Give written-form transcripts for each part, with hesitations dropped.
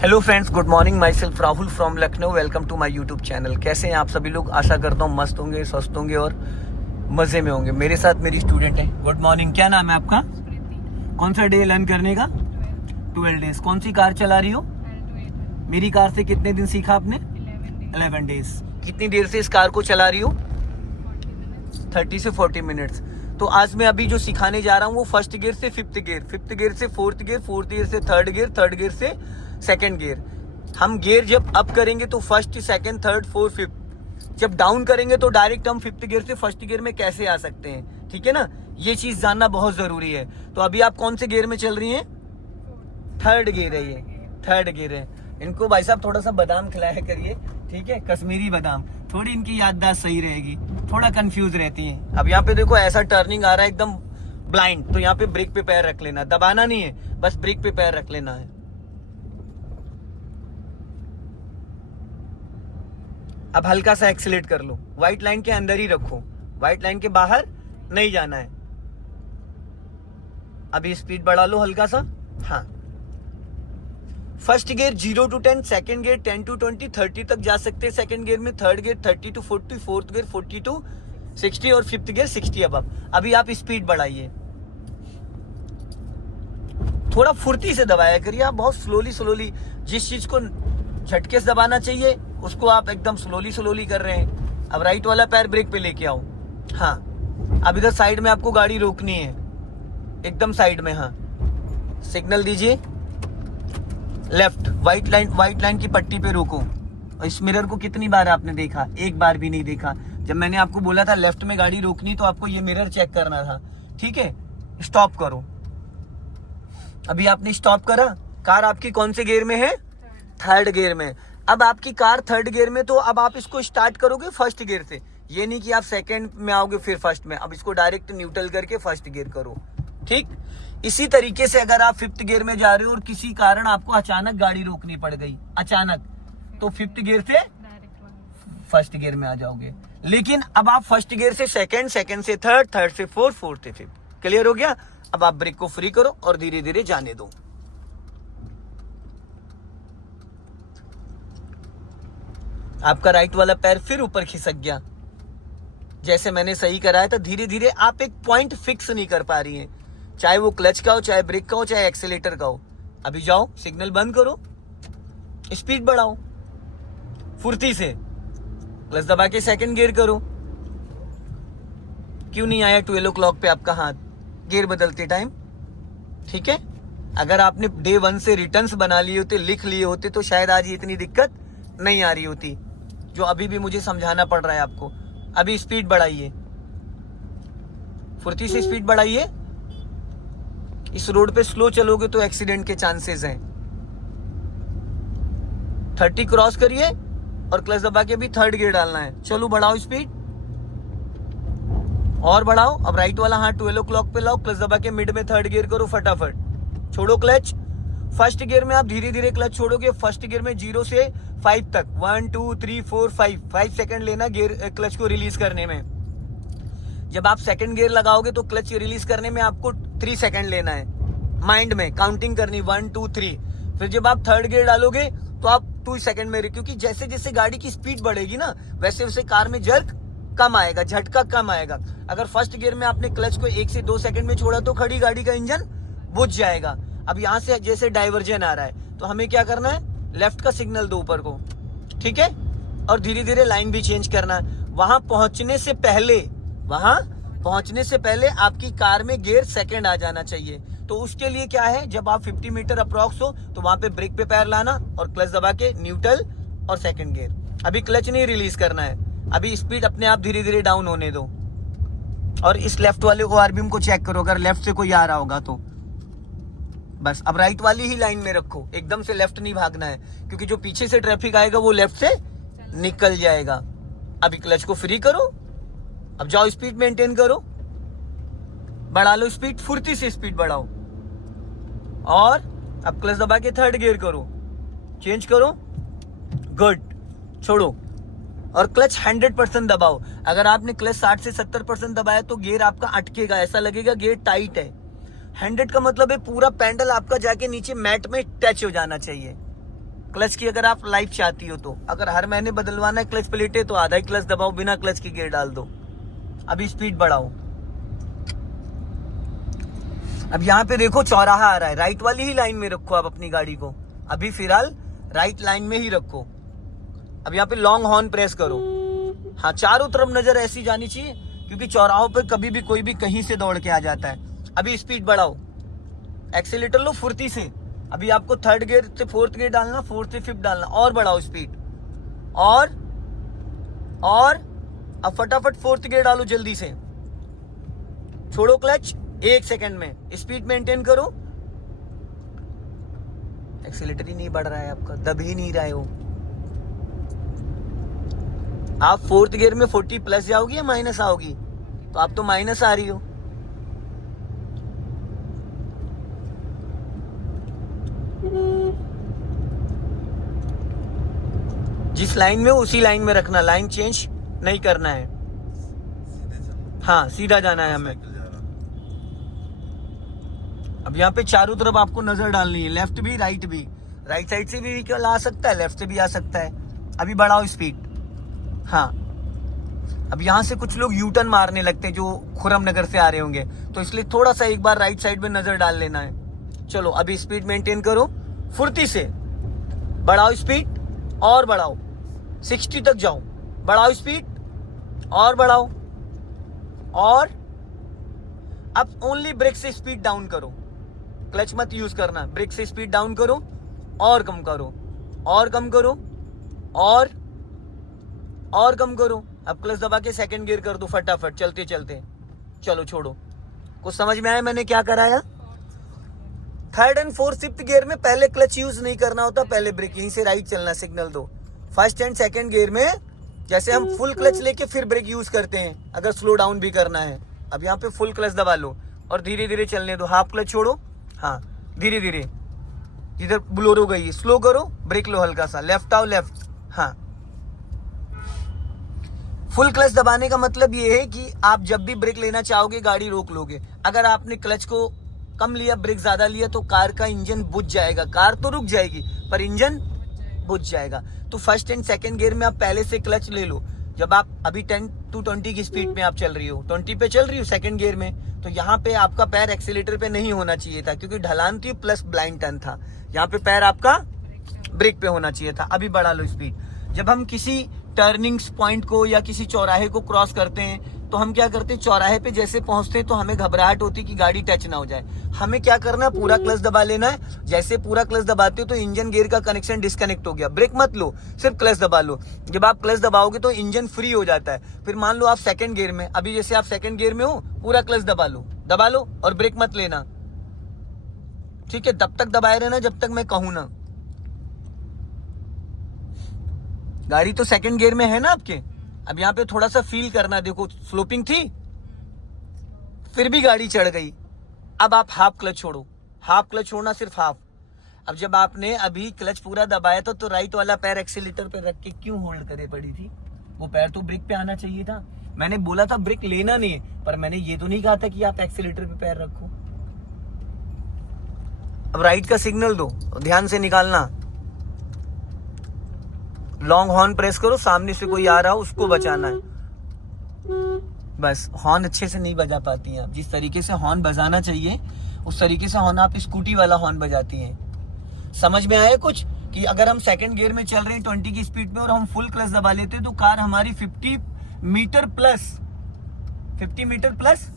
Hello friends, good morning. Myself Rahul from Lucknow. Welcome to my YouTube channel. कैसे हैं आप सभी लोग? आशा करता हूँ मस्त होंगे, स्वस्थ होंगे और मज़े में होंगे। मेरे साथ मेरी स्टूडेंट है। गुड मॉर्निंग, क्या नाम है आपका? कौन सा डे लर्न करने का? 12 डेज। कौन सी कार चला रही हो? मेरी कार से कितने दिन सीखा आपने? 11 डेज। कितनी देर से इस कार को चला रही हो? 30 से 40 मिनट्स। तो आज मैं अभी जो सिखाने जा रहा हूँ वो फर्स्ट गियर से फिफ्थ गियर, फिफ्थ गियर से फोर्थ गियर, फोर्थ गियर से थर्ड गियर, थर्ड गियर से सेकंड गियर। हम गियर जब अप करेंगे तो first, second, third, fourth, fifth. जब डाउन करेंगे तो डायरेक्ट हम फिफ्थ गियर से फर्स्ट गियर में कैसे आ सकते हैं, ठीक है ना? ये चीज जानना बहुत जरूरी है। तो अभी आप कौन से गियर में चल रही हैं? थर्ड गियर है ये, थर्ड गियर है। इनको भाई साहब थोड़ा सा बादाम खिलाया करिए, ठीक है? कश्मीरी बादाम, थोड़ी इनकी याददाश्त सही रहेगी। थोड़ा कंफ्यूज रहती हैं। अब यहाँ पे देखो ऐसा टर्निंग आ रहा है एकदम ब्लाइंड, तो यहाँ पे ब्रेक पे पैर रख लेना, दबाना नहीं है, बस ब्रेक पे पैर रख लेना है। अब हल्का सा एक्सीलेट कर लो, व्हाइट लाइन के अंदर ही रखो, व्हाइट लाइन के बाहर नहीं जाना है। अभी स्पीड बढ़ा लो हल्का सा। हाँ, first gear 0 to 10, second gear 10 to 20, 30 तक जा सकते हैं सेकंड गियर में, third gear 30 to 40, fourth gear 40 to 60 और फिफ्थ गियर 60 अब। अभी आप स्पीड बढ़ाइए, थोड़ा फुर्ती से दबाया करिए। आप बहुत स्लोली स्लोली, जिस चीज को झटके से दबाना चाहिए उसको आप एकदम स्लोली स्लोली कर रहे हैं। अब राइट वाला पैर ब्रेक पे लेके आओ। हाँ, अब इधर साइड में आपको गाड़ी रोकनी है, एकदम साइड में। हाँ, सिग्नल दीजिए, लेफ्ट, व्हाइट लाइन की पट्टी पे रोको। और इस मिरर को कितनी बार आपने देखा? एक बार भी नहीं देखा। जब मैंने आपको बोला था लेफ्ट में गाड़ी रोकनी तो आपको ये मिरर चेक करना था, ठीक है? स्टॉप करो। अभी आपने स्टॉप करा। कार आपकी कौन से गियर में है? थर्ड गियर में। अब आपकी कार थर्ड गियर में, तो अब आप इसको स्टार्ट करोगे फर्स्ट गियर से। ये नहीं कि आप सेकंड में आओगे फिर फर्स्ट में। अब इसको डायरेक्ट न्यूट्रल करके फर्स्ट गियर करो, ठीक? इसी तरीके से अगर आप फिफ्थ गियर में जा रहे हो और किसी कारण आपको अचानक गाड़ी रोकनी पड़ गई, अचानक, तो फिफ्थ गियर से फर्स्ट गियर में आ जाओगे। लेकिन अब आप फर्स्ट गियर से सेकंड, सेकंड से थर्ड, थर्ड से फोर्थ, फोर्थ से फिफ्थ। क्लियर हो गया? अब आप ब्रेक को फ्री करो और धीरे धीरे जाने दो। आपका राइट वाला पैर फिर ऊपर खिसक गया। जैसे मैंने सही कराया था, धीरे धीरे आप एक पॉइंट फिक्स नहीं कर पा रही हैं, चाहे वो क्लच का हो, चाहे ब्रेक का हो, चाहे एक्सीलेटर का हो। अभी जाओ, सिग्नल बंद करो, स्पीड बढ़ाओ फुर्ती से, क्लच दबा के सेकंड गियर करो। क्यों नहीं आया 12 o'clock पे आपका हाथ गियर बदलते टाइम? ठीक है, अगर आपने डे 1 से रिटर्न्स बना लिए होते, लिख लिए होते, तो शायद आज इतनी दिक्कत नहीं आ रही होती, जो अभी भी मुझे समझाना पड़ रहा है आपको। अभी स्पीड बढ़ाइए, फुर्ती से स्पीड बढ़ाइए। इस रोड पे स्लो चलोगे तो एक्सीडेंट के चांसेस हैं। 30 क्रॉस करिए और क्लच दबा के भी थर्ड गियर डालना है। चलो बढ़ाओ स्पीड और बढ़ाओ। अब राइट वाला हाथ 12 o'clock पे लाओ, क्लच दबा के मिड में थर्ड गियर करो फटाफट। छोड़ो क्लच। फर्स्ट गियर में आप धीरे धीरे क्लच छोड़ोगे। फर्स्ट गियर में 0 से 5 तक, 1 2 3 4 5 सेकंड लेना गियर क्लच को रिलीज करने में। जब आप सेकंड गियर लगाओगे तो क्लच रिलीज करने में आपको 3 सेकंड लेना है, माइंड में काउंटिंग करनी 1 2 3। फिर जब आप थर्ड गियर डालोगे तो आप 2 सेकंड में, क्योंकि जैसे जैसे गाड़ी की स्पीड बढ़ेगी ना, वैसे वैसे कार में जर्क कम आएगा, झटका कम आएगा। अगर फर्स्ट गियर में आपने क्लच को 1 से 2 सेकंड में छोड़ा तो खड़ी गाड़ी का इंजन बुझ जाएगा। अब यहाँ से जैसे डाइवर्जन आ रहा है तो हमें क्या करना है? लेफ्ट का सिग्नल दो ऊपर को, ठीक है? और धीरे धीरे लाइन भी चेंज करना है। वहां पहुंचने से पहले आपकी कार में गियर सेकंड आ जाना चाहिए। तो उसके लिए क्या है, जब आप 50 मीटर अप्रॉक्स हो तो वहां पे ब्रेक पे पैर लाना और क्लच दबा के न्यूट्रल और सेकंड गियर। अभी क्लच नहीं रिलीज करना है, अभी स्पीड अपने आप धीरे धीरे डाउन होने दो। और इस लेफ्ट वाले को आरबीएम को चेक करो, अगर लेफ्ट से कोई आ रहा होगा तो बस। अब राइट वाली ही लाइन में रखो, एकदम से लेफ्ट नहीं भागना है, क्योंकि जो पीछे से ट्रैफिक आएगा वो लेफ्ट से निकल जाएगा। अभी क्लच को फ्री करो, अब जाओ स्पीड मेंटेन करो, बढ़ा लो स्पीड, फुर्ती से स्पीड बढ़ाओ। और अब क्लच दबा के थर्ड गियर करो, चेंज करो, गुड, छोड़ो और क्लच 100% दबाओ। अगर आपने क्लच 60 से 70% दबाया तो गियर आपका अटकेगा, ऐसा लगेगा गियर टाइट है। 100 का मतलब है पूरा पैडल आपका जाके नीचे मैट में टच हो जाना चाहिए। क्लच की अगर आप लाइफ चाहती हो तो, अगर हर महीने बदलवाना है क्लच प्लेटें तो आधा ही क्लच दबाओ, बिना क्लच की गियर डाल दो। अभी स्पीड बढ़ाओ। अब यहाँ पे देखो चौराहा आ रहा है, राइट वाली ही लाइन में रखो आप अपनी गाड़ी को, अभी फिलहाल राइट लाइन में ही रखो। अब यहाँ पे लॉन्ग हॉर्न प्रेस करो। हाँ, चारों तरफ नजर ऐसी जानी चाहिए, क्योंकि चौराहों पे कभी भी कोई भी कहीं से दौड़ के आ जाता है। अभी स्पीड बढ़ाओ, एक्सीलेटर लो फुर्ती से। अभी आपको थर्ड गियर से फोर्थ गियर डालना, फोर्थ से फिफ्थ डालना, और बढ़ाओ स्पीड। और अब फटाफट फोर्थ गियर डालो जल्दी से, छोड़ो क्लच 1 सेकंड में, स्पीड मेंटेन करो। एक्सीलेटर ही नहीं बढ़ रहा है आपका, दब ही नहीं रहे हो। आप फोर्थ गियर में 40 प्लस जाओगी या माइनस आओगी? तो आप तो माइनस आ रही हो। जिस लाइन में उसी लाइन में रखना, लाइन चेंज नहीं करना है। हाँ, सीधा जाना है हमें। अब यहाँ पे चारों तरफ आपको नजर डालनी है, लेफ्ट भी राइट भी। राइट साइड से भी व्हीकल आ सकता है, लेफ्ट से भी आ सकता है। अभी बढ़ाओ स्पीड। हाँ, अब यहाँ से कुछ लोग यू टर्न मारने लगते हैं जो खुरम नगर से आ रहे होंगे, तो इसलिए थोड़ा सा एक बार राइट साइड में नजर डाल लेना है। चलो अभी स्पीड मेंटेन करो, फुर्ती से बढ़ाओ स्पीड, और बढ़ाओ 60 तक जाओ। बढ़ाओ स्पीड और बढ़ाओ। और अब ओनली ब्रेक से स्पीड डाउन करो, क्लच मत यूज करना। ब्रेक से स्पीड डाउन करो, और कम करो, और कम करो, और कम करो। अब क्लच दबा के सेकंड गियर कर दो फटाफट चलते चलते। चलो छोड़ो। कुछ समझ में आया मैंने क्या कराया? Third and fourth fifth gear में पहले क्लच यूज नहीं करना होता, पहले ब्रेक, यहीं से राइट चलना, सिग्नल दो। फर्स्ट एंड सेकंड गियर में जैसे हम फुल क्लच लेके फिर ब्रेक यूज करते हैं अगर स्लो डाउन भी करना है। अब यहाँ पे फुल क्लच दबा लो और धीरे धीरे चलने दो, हाफ क्लच छोड़ो। हाँ, धीरे धीरे, जिधर ब्लोरो गई स्लो करो, ब्रेक लो हल्का सा, लेफ्ट आओ, लेफ्ट। हाँ, फुल क्लच दबाने का मतलब ये है कि आप जब भी ब्रेक लेना चाहोगे गाड़ी रोक लोगे। अगर आपने क्लच को कम लिया, ब्रेक ज्यादा लिया, तो कार का इंजन बुझ जाएगा। कार तो रुक जाएगी पर इंजन बुझ जाएगा। तो फर्स्ट एंड सेकंड गियर में आप पहले से क्लच ले लो। जब आप अभी 10 to 20 की स्पीड में आप चल रही हो, 20 पे चल रही हो सेकंड गियर में, तो यहाँ पे आपका पैर एक्सीलेटर पे नहीं होना चाहिए था, क्योंकि ढलान थी प्लस ब्लाइंड टर्न था। यहाँ पे पैर आपका ब्रेक पे होना चाहिए था। अभी बढ़ा लो स्पीड। जब हम किसी टर्निंग पॉइंट को या किसी चौराहे को क्रॉस करते हैं तो हम क्या करते हैं, चौराहे पे जैसे पहुंचते हैं तो हमें घबराहट होती है कि गाड़ी टच ना हो जाए। हमें क्या करना है, पूरा क्लच दबा लेना है। जैसे पूरा क्लच दबाते हो तो इंजन गियर का कनेक्शन डिस्कनेक्ट हो गया, ब्रेक मत लो, सिर्फ क्लच दबा लो। जब आप क्लच दबाओगे तो इंजन फ्री हो जाता है। फिर मान लो आप सेकंड गियर में, अभी जैसे आप सेकंड गियर में हो, पूरा क्लच दबा लो और ब्रेक मत लेना, ठीक है? तब तक दबाए रहना जब तक मैं कहूं ना। गाड़ी तो सेकंड गियर में है ना आपके। अब यहाँ पे थोड़ा सा फील करना, देखो स्लोपिंग थी फिर भी गाड़ी चढ़ गई। अब आप हाफ क्लच छोड़ो, हाफ क्लच छोड़ना, सिर्फ हाफ। अब जब आपने अभी क्लच पूरा दबाया था तो राइट वाला पैर एक्सीलेटर पे रख के क्यों होल्ड करे पड़ी थी? वो पैर तो ब्रेक पे आना चाहिए था। मैंने बोला था ब्रेक लेना नहीं है, पर मैंने ये तो नहीं कहा था कि आप एक्सीलेटर पे पैर रखो। अब राइट का सिग्नल दो, ध्यान से निकालना। लॉन्ग हॉर्न प्रेस करो, सामने से कोई आ रहा हो उसको बचाना है। बस हॉर्न अच्छे से नहीं बजा पाती हैं आप। जिस तरीके से हॉर्न बजाना चाहिए उस तरीके से हॉर्न आप स्कूटी वाला हॉर्न बजाती हैं। समझ में आया कुछ? कि अगर हम सेकंड गियर में चल रहे हैं 20 की स्पीड में और हम फुल क्लच दबा लेते हैं तो कार हमारी 50 मीटर प्लस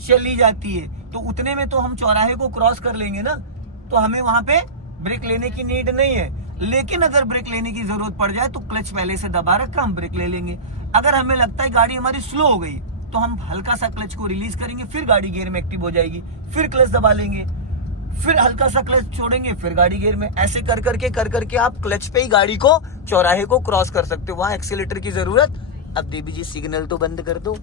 चली जाती है। तो उतने में तो हम चौराहे को क्रॉस कर लेंगे ना, तो हमें वहां पे ब्रेक लेने की नीड नहीं है। लेकिन अगर ब्रेक लेने की जरूरत पड़ जाए तो क्लच पहले से दबा रखा, हम ब्रेक ले लेंगे। अगर हमें लगता है गाड़ी हमारी स्लो हो गई तो हम हल्का सा क्लच को रिलीज करेंगे, फिर गाड़ी गियर में एक्टिव हो जाएगी, फिर क्लच दबा लेंगे, फिर हल्का सा क्लच छोड़ेंगे, फिर गाड़ी गियर में। ऐसे कर करके आप क्लच पे ही गाड़ी को, चौराहे को क्रॉस कर सकते हो। वहां एक्सीलेटर की जरूरत। अब देवी जी सिग्नल तो बंद कर दो।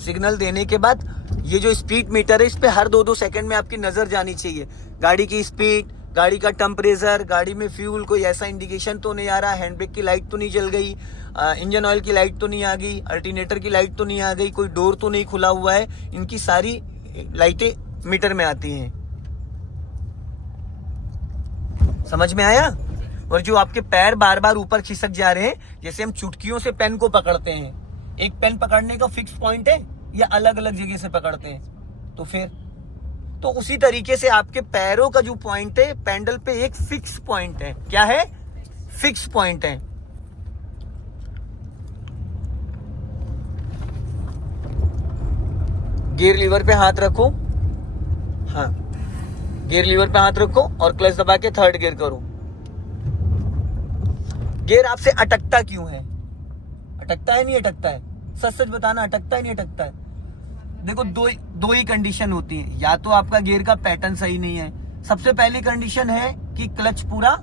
सिग्नल देने के बाद ये जो स्पीड मीटर है इस पे हर 2-2 सेकंड में आपकी नजर जानी चाहिए। गाड़ी की स्पीड, गाड़ी का टेम्परेचर, गाड़ी में फ्यूल, कोई ऐसा इंडिकेशन तो नहीं आ रहा, हैंड ब्रेक की लाइट तो नहीं जल गई, इंजन ऑयल की लाइट तो नहीं आ गई, अल्टरनेटर की लाइट तो नहीं आ गई, कोई डोर तो नहीं खुला हुआ है। इनकी सारी लाइटें मीटर में आती हैं। समझ में आया? और जो आपके पैर बार बार ऊपर खिसक जा रहे हैं, जैसे हम चुटकियों से पेन को पकड़ते हैं, एक पेन पकड़ने का फिक्स पॉइंट है या अलग अलग जगह से पकड़ते हैं, तो फिर तो उसी तरीके से आपके पैरों का जो पॉइंट है पेंडल पे एक फिक्स पॉइंट है। क्या है? फिक्स पॉइंट है। गियर लीवर पे हाथ रखो, हाँ गियर लीवर पे हाथ रखो और क्लच दबा के थर्ड गियर करो। गियर आपसे अटकता क्यों है? अटकता है नहीं अटकता है? सच सच बताना, अटकता है नहीं अटकता है? देखो दो ही कंडीशन होती है, या तो आपका गियर का पैटर्न सही नहीं है। सबसे पहली कंडीशन है कि क्लच पूरा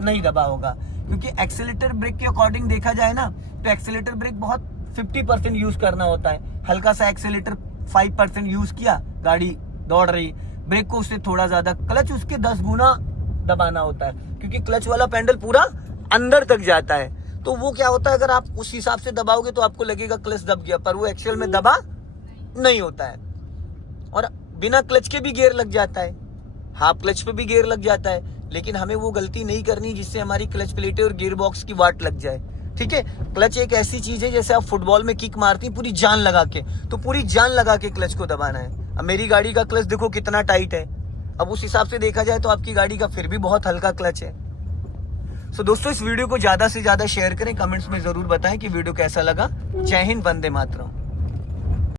नहीं दबा होगा, क्योंकि एक्सीलेटर ब्रेक के अकॉर्डिंग देखा जाए ना तो एक्सीलेटर ब्रेक बहुत 50% यूज करना होता है। हल्का सा एक्सीलेटर 5% यूज किया, गाड़ी दौड़ रही, ब्रेक को उससे थोड़ा ज्यादा, क्लच उसके 10 गुना दबाना होता है, क्योंकि क्लच वाला पेंडल पूरा अंदर तक जाता है। तो वो क्या होता है, अगर आप उस हिसाब से दबाओगे तो आपको लगेगा क्लच दब गया, पर वो एक्चुअल में दबा नहीं होता है। और बिना क्लच के भी गियर लग जाता है, हाफ क्लच पे भी गियर लग जाता है, लेकिन हमें वो गलती नहीं करनी जिससे हमारी क्लच प्लेटें और गियर बॉक्स की वाट लग जाए। ठीक है, क्लच एक ऐसी चीज है जैसे आप फुटबॉल में किक मारती हैं पूरी जान लगा के, तो पूरी जान लगा के क्लच को दबाना है। अब मेरी गाड़ी का क्लच देखो कितना टाइट है, अब उस हिसाब से देखा जाए तो आपकी गाड़ी का फिर भी बहुत हल्का क्लच है। सो दोस्तों, इस वीडियो को ज्यादा से ज्यादा शेयर करें, कमेंट्स में जरूर बताएं कि वीडियो कैसा लगा। जय हिंद, वंदे मातरम।